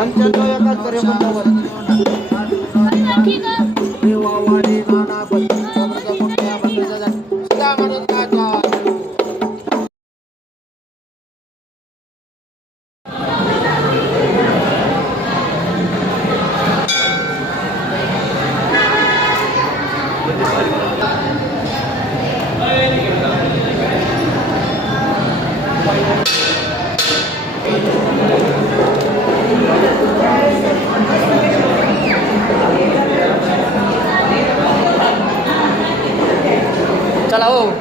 পঞ্চান্ন একাত্তর la